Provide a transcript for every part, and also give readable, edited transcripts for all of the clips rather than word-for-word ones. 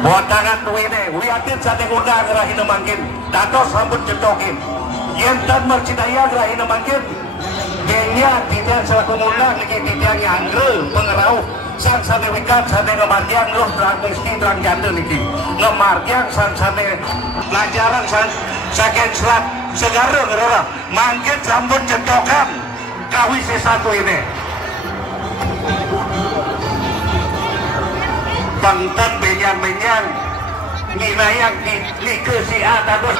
Wadangan duwene wiatin sate undang rahina mangkin dados sambut cedokin yentan mercidaya rahina mangkin kenya titian selaku mulang niki titian yang anggel pengerau sang sane wikat sane ngemargian roh terang meski terang janda niki ngemargian sang sane pelajaran saken selat segara ngerora mangkin sambut cedokan kawis satu ini bangtan benyan minayang di kesia tadus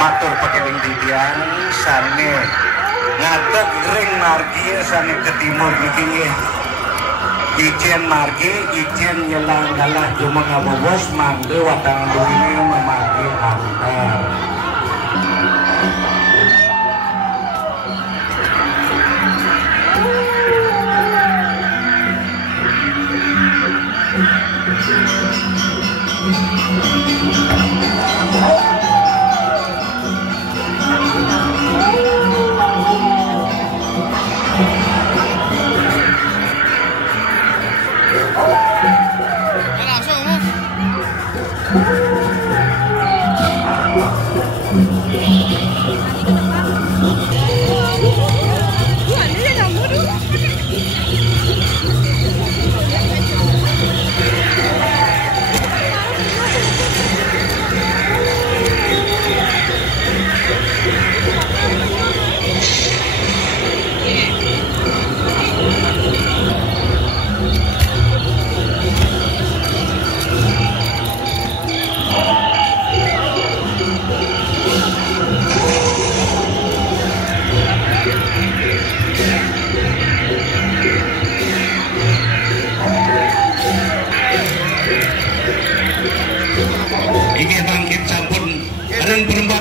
matur pakeling didian sane ngatek ring margi sane ke timur iki ijen margi ijen nyelang galah cuma ngabobos mangge watang duini memargi antar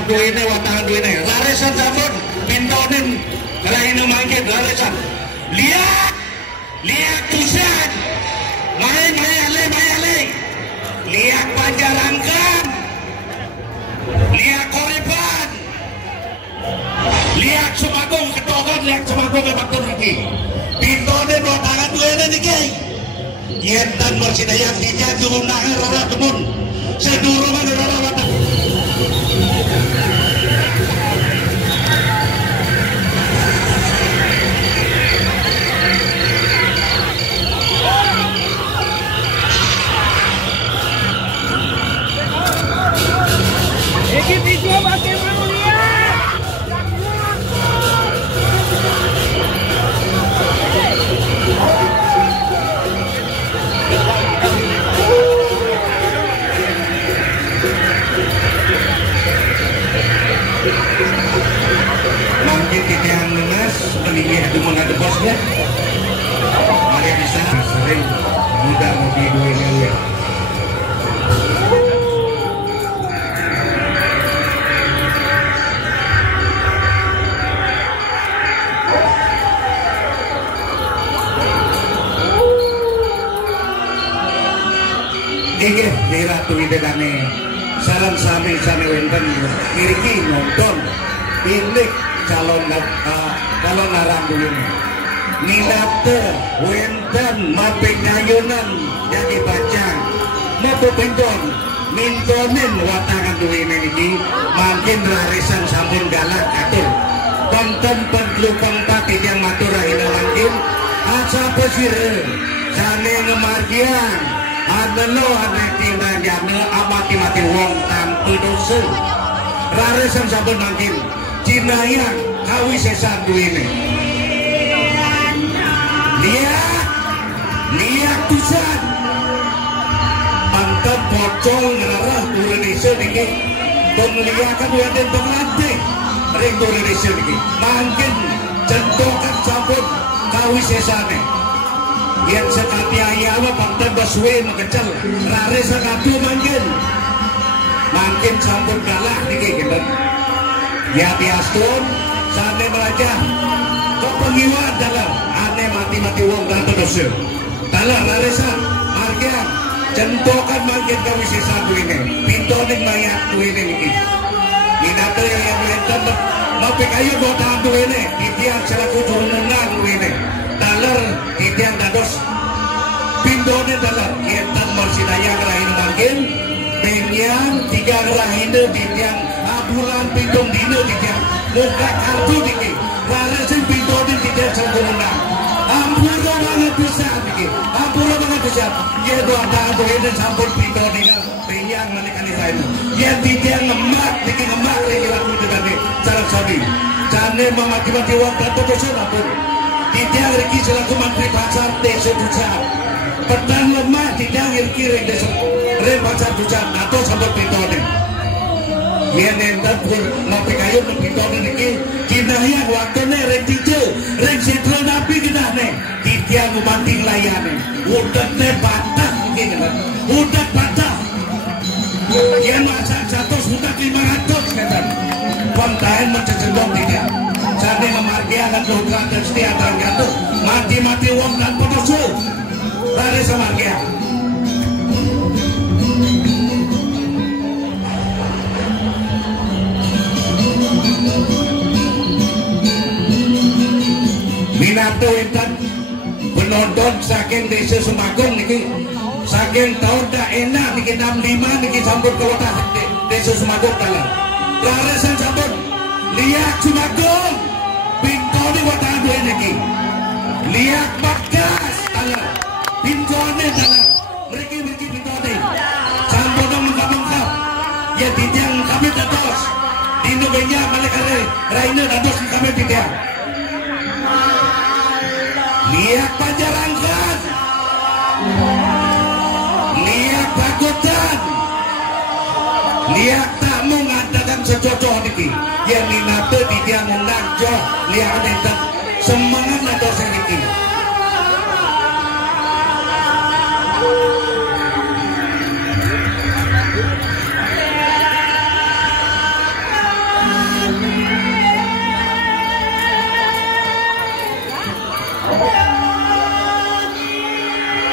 duine watang duine laresan sampun pintonin raine mangke laresan lihat tusan mayale lihat panjarangkan lihat koriban lihat semagung ketokan lihat semagung kebatur lagi pintonin watangan duine niki yentan bersidaya dijak jurun nahar rara temun sedurungan rara watang video bagaimana lihat mungkin kita yang lunas peninggi itu menghadap bosnya mari bisa sering mudah di dua ini Inggih daerah tuwidane salam sami wenten iriki nonton pilih calon narang dulu minate wenten maping ayunan jadi baca mapu pinton mintonin watangan duwine niki makin larisan sampun galak atur konten penlukang pati yang matur rahina mangkin asa pesire sane ngemargian adelo tinggal jane amati-mati wong tanpa dosa raresan sampun mangkin cinayang kawis sesan duwine lihat tusan mantap pocong ngarah Indonesia niki pengliakan waden penganti ring Indonesia niki mangkin jentokan sampun kawis sesane yang sekati ayam pantai baswe mengecel rare sekatu mangkin sampun kalah niki gitu ya biastun sane belajar kok pengiwan dalam aneh mati wong tanpa dosa dalam rare sak margian jentokan mangkin kawis satu ini pintoning mayat tuh ini niki minate yang lenten mapik ayo buat hantu ini titian selaku turunan ini dalar titian dados pindone dalar yentan marsidaya ngerahin mangkin benyan tiga ngerahin titian abulan pindong dino titian muka kartu niki rara sing pindone titian sempurna Ampura banget bisa iki. Ampura banget bisa. Ya doa tahu ini sampun pintu nika piyang menikani saya. Ya tidak ngemak niki ngemak niki laku dengan cara Saudi. Jane mati-mati wong tertutup apun. Tidak riki selaku menteri pasar desa Ducan. Petang lemah tidak riki desa pasar Ducan atau sampun pintu nika. Ya nentak pun ngopi kayu ngopi tono niki kinahya waktune rek tijo rek setro nabi kinahne titiang manting layane udane patah mungkin kan udah patah yen masak 100 kata kontain mencecendong tidak jane memargi akan doga dan setia tergantung mati-mati wong dan penusu dari samargia. Minato enten penonton saking desa Sumagung niki saking tahun dak enak niki 65 niki sampun kelotah desa Sumagung dalam laresan sampun lihat Sumagung pintone watang duwe niki lihat bagas dalam pintone dalam mriki pintone sampun mengkap ya tidak kami dados dino benya malekare raine dados kami tidak. Lihat Panjarangkan, lihat Bagutan, lihat tak mengadakan secocok niki. Yang minato di dia menangjo, lihat nenten semangat atau seriki.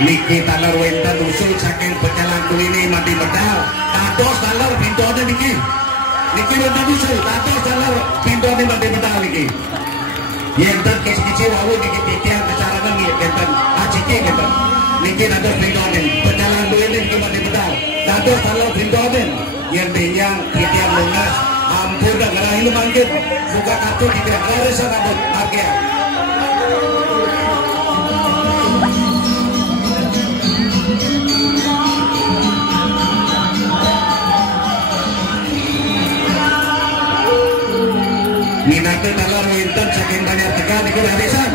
Niki talar wenten usul saking pejalan kulini mati medal tatos talar pintone niki wenten usul tatos talar pintone mati medal niki yenten kisi-kisi wawu niki titiang acarana yenten aciki yenten niki tatos pintone pejalan kulini niki mati medal tatos talar pintone yenten yang titiang lunas ampun dan ngerahin manggil buka kartu tidak laris ampun akhir. Minato talar winten saking banyak tegal niku larisan.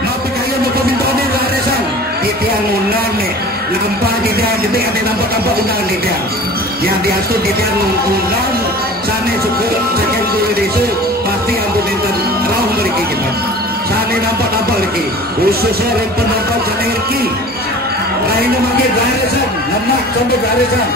Napa kaya mau pintone larisan. Titiang undang nih, nampak tidak jadi ada nampak undang tidak. Yang diatur titiang undang sane syukur saking kuwi desu pasti ampun enten roh mriki kita. Sane nampak iki. Khususnya rek penonton sane iki. Raine mangke larisan, lemak sampai larisan.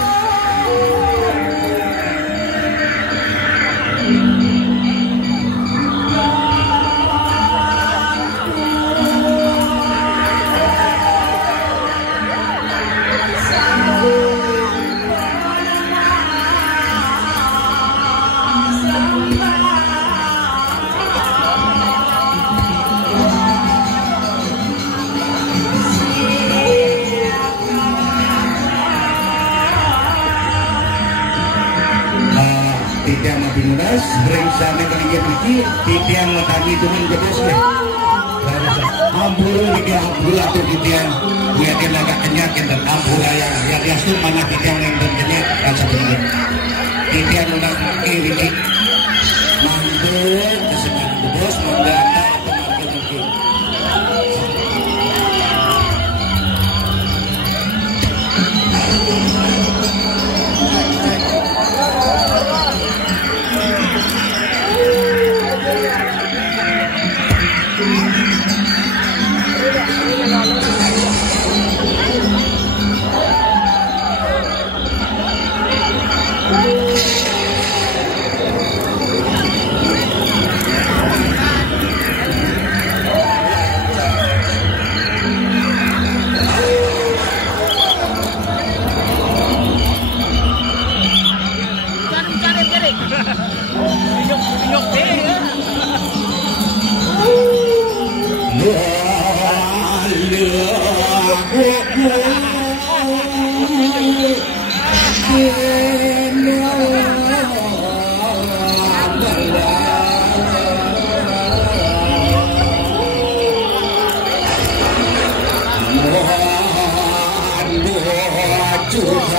Sering sampai kalian pergi, titiang matani dengan gedesnya. Ampura niki ampura tuh titiang, dia agak kenyang dan ampura yang diasur mana titiang yang kenyang rasa benar. Titiang udah ini mantul kesenangan gedus menggata pemarga mungkin. Tiga